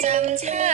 sometimes.